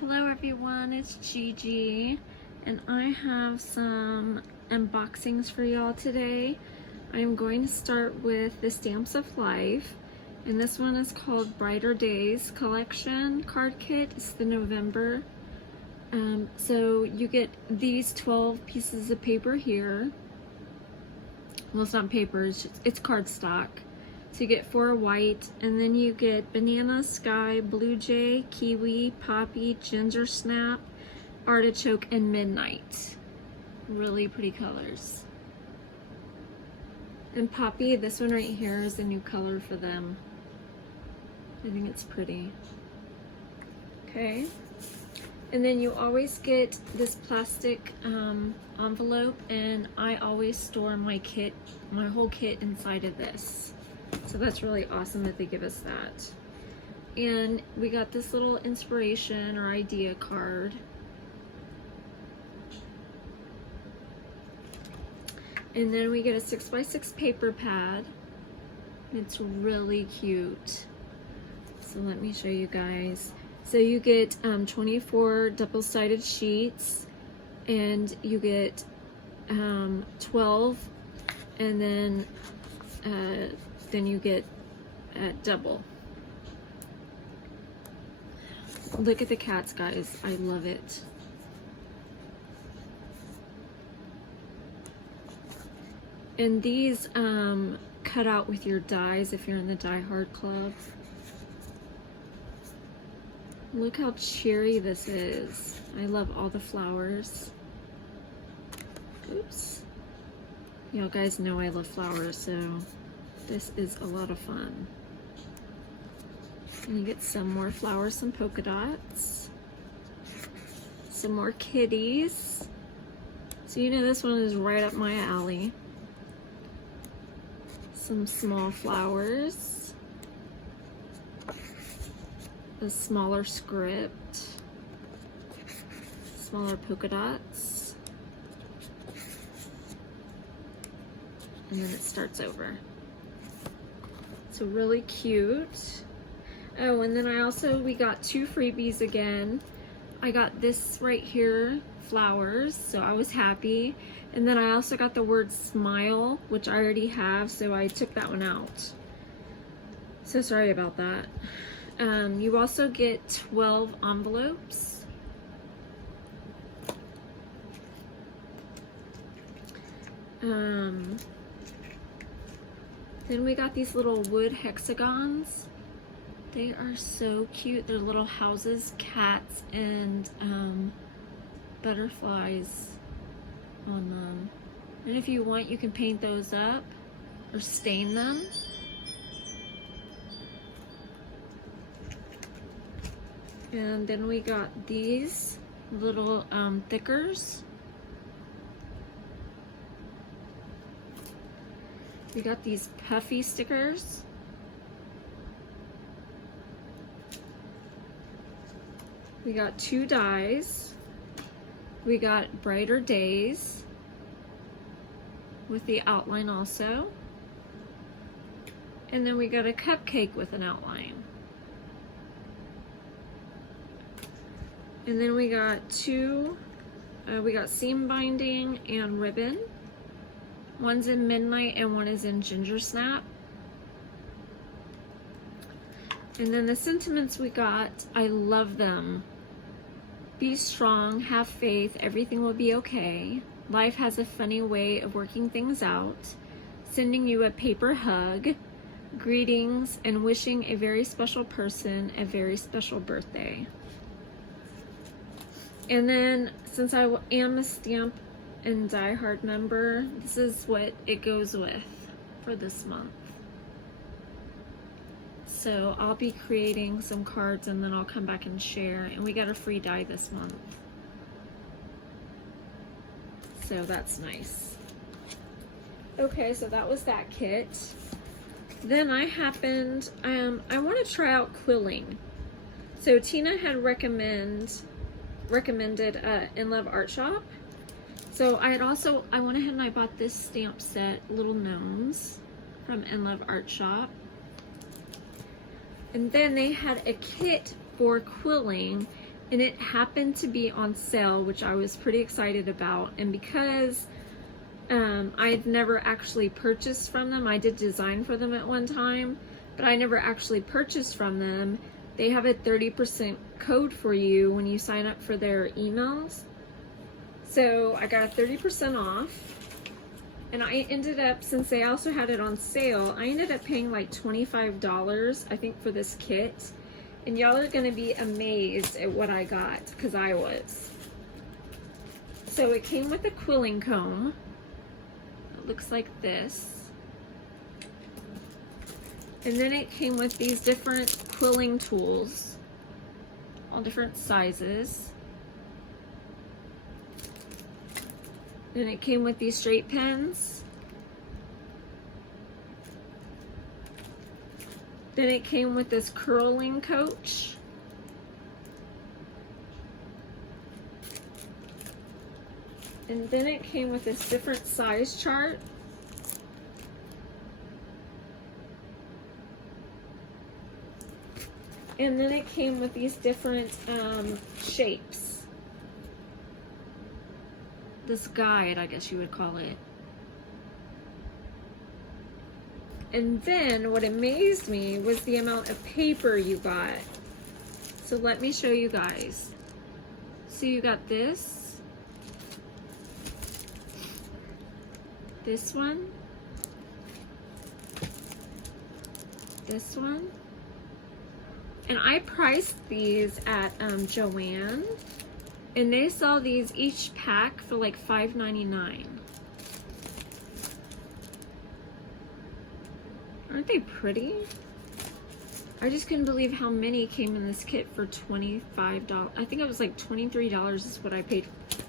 Hello everyone, it's Gigi, and I have some unboxings for y'all today. I'm going to start with the Stamps of Life, and this one is called Brighter Days Collection Card Kit. It's the November. So you get these 12 pieces of paper here. Well, it's not paper, it's cardstock. So you get 4 white, and then you get banana, sky, blue jay, kiwi, poppy, ginger snap, artichoke, and midnight. Really pretty colors. And poppy, this one right here is a new color for them. I think it's pretty. Okay. And then you always get this plastic envelope, and I always store my kit, my whole kit inside of this. So that's really awesome that they give us that. And we got this little inspiration or idea card. And then we get a 6x6 paper pad. It's really cute. So let me show you guys. So you get 24 double-sided sheets, and you get 12, and then you get double. Look at the cats, guys. I love it. And these cut out with your dies if you're in the Die Hard Club. Look how cheery this is. I love all the flowers. Oops. Y'all guys know I love flowers, so this is a lot of fun. And you get some more flowers, some polka dots, some more kitties. So you know this one is right up my alley. Some small flowers, a smaller script, smaller polka dots, and then it starts over. So really cute. Oh, and then we got 2 freebies again. I got this right here, flowers, so I was happy. And then I also got the word smile, which I already have, so I took that one out. So sorry about that. You also get 12 envelopes. Then we got these little wood hexagons. They are so cute. They're little houses, cats, and butterflies on them. And if you want, you can paint those up or stain them. And then we got these little thickers. We got these puffy stickers. We got 2 dies. We got Brighter Days with the outline also. And then we got a cupcake with an outline. And then we got we got seam binding and ribbon. One's in midnight and one is in ginger snap. And then the sentiments we got, I love them. Be strong, have faith, everything will be okay. Life has a funny way of working things out. Sending you a paper hug. Greetings, and wishing a very special person a very special birthday. And then, since I am a Stamp and Die Hard member, this is what it goes with for this month. So I'll be creating some cards, and then I'll come back and share. And we got a free die this month, so that's nice. Okay, so that was that kit. Then I want to try out quilling. So Tina had recommended In Love Art Shop. So I went ahead and I bought this stamp set, Little Gnomes, from In Love Art Shop. And then they had a kit for quilling, and it happened to be on sale, which I was pretty excited about. And because I'd never actually purchased from them, I did design for them at one time, but I never actually purchased from them. They have a 30% code for you when you sign up for their emails. So I got 30% off, and I ended up, since they also had it on sale, I ended up paying like $25, I think, for this kit. And y'all are gonna be amazed at what I got, because I was. So it came with a quilling comb. It looks like this. And then it came with these different quilling tools, all different sizes. Then it came with these straight pins. Then it came with this curling coach. And then it came with this different size chart. And then it came with these different shapes. This guide, I guess you would call it. And then what amazed me was the amount of paper you got. So let me show you guys. So you got this one, this one, and I priced these at Joann, and they sell these each pack for like $5.99. Aren't they pretty? I just couldn't believe how many came in this kit for $25. I think it was like $23 is what I paid,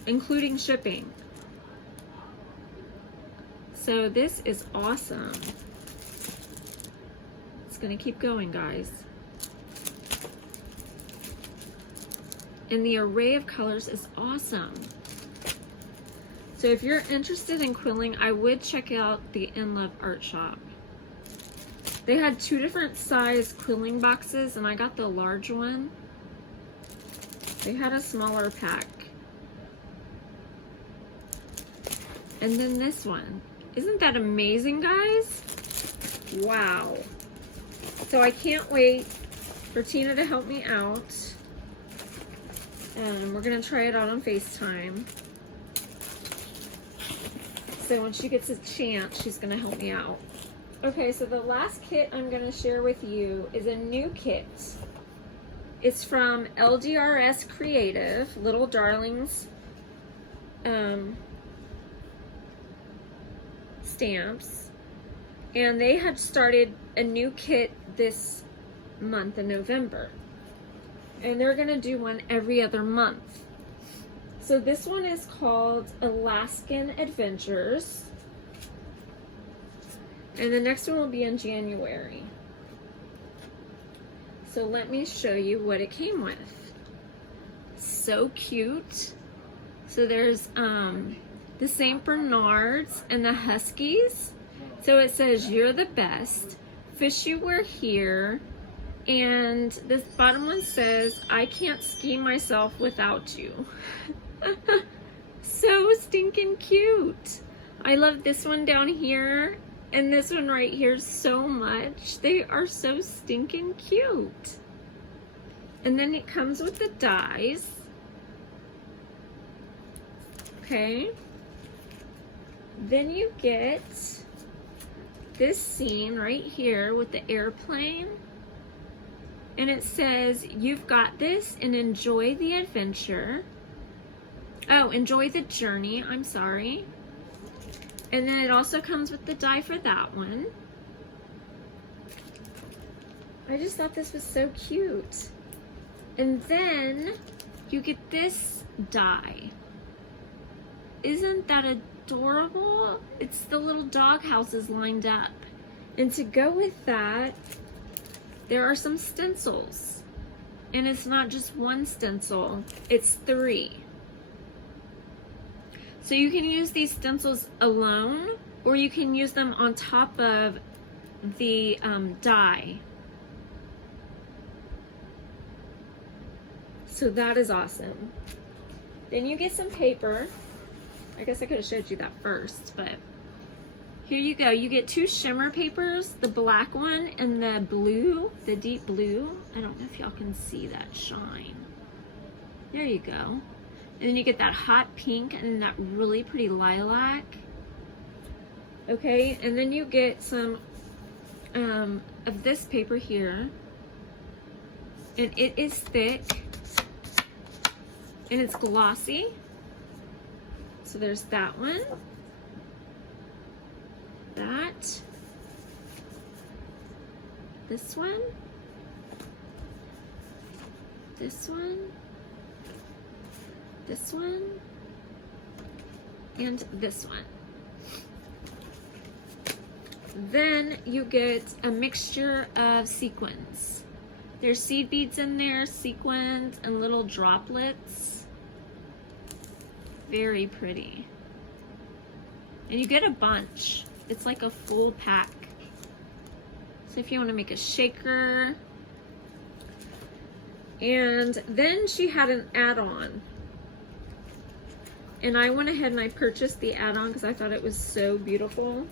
including shipping. So this is awesome. It's gonna keep going, guys. And the array of colors is awesome. So if you're interested in quilling, I would check out the In Love Art Shop. They had 2 different size quilling boxes, and I got the large one. They had a smaller pack. And then this one. Isn't that amazing, guys? Wow. So I can't wait for Tina to help me out. We're gonna try it out on FaceTime. So when she gets a chance, she's gonna help me out. Okay, so the last kit I'm gonna share with you is a new kit. It's from LDRS Creative, Little Darlings stamps. And they had started a new kit this month in November. And they're gonna do one every other month. So this one is called Alaskan Adventures. And the next one will be in January. So let me show you what it came with. So cute. So there's the St. Bernards and the Huskies. So it says, "You're the best. Fish you were here." And this bottom one says, "I can't ski myself without you." So stinking cute. I love this one down here and this one right here so much. They are so stinking cute. And then it comes with the dies. Okay. Then you get this scene right here with the airplane. And it says, "You've got this and enjoy the adventure." Oh, enjoy the journey, I'm sorry. And then it also comes with the die for that one. I just thought this was so cute. And then you get this die. Isn't that adorable? It's the little dog houses lined up. And to go with that, there are some stencils. And it's not just one stencil, it's 3. So you can use these stencils alone, or you can use them on top of the die. So that is awesome. Then you get some paper. I guess I could have showed you that first, but here you go. You get 2 shimmer papers, the black one and the blue, the deep blue. I don't know if y'all can see that shine. There you go. And then you get that hot pink and that really pretty lilac. Okay, and then you get some of this paper here. And it is thick and it's glossy. So there's that one. That, this one, this one, this one, and this one. Then you get a mixture of sequins. There's seed beads in there, sequins, and little droplets. Very pretty. And you get a bunch. It's like a full pack. So if you want to make a shaker. And then she had an add-on. And I went ahead and I purchased the add-on because I thought it was so beautiful.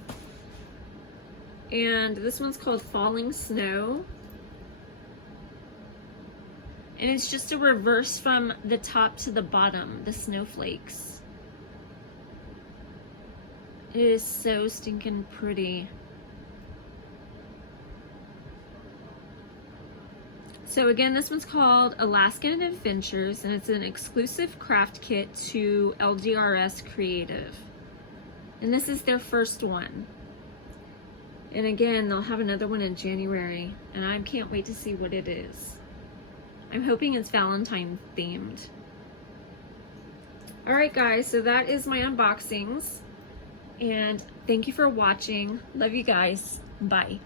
And this one's called Falling Snow. And it's just a reverse from the top to the bottom, the snowflakes. It is so stinking pretty. So again, this one's called Alaskan Adventures, and it's an exclusive craft kit to LDRS Creative. And this is their first one. And again, they'll have another one in January, and I can't wait to see what it is. I'm hoping it's Valentine themed. Alright guys, so that is my unboxings. And thank you for watching. Love you guys. Bye.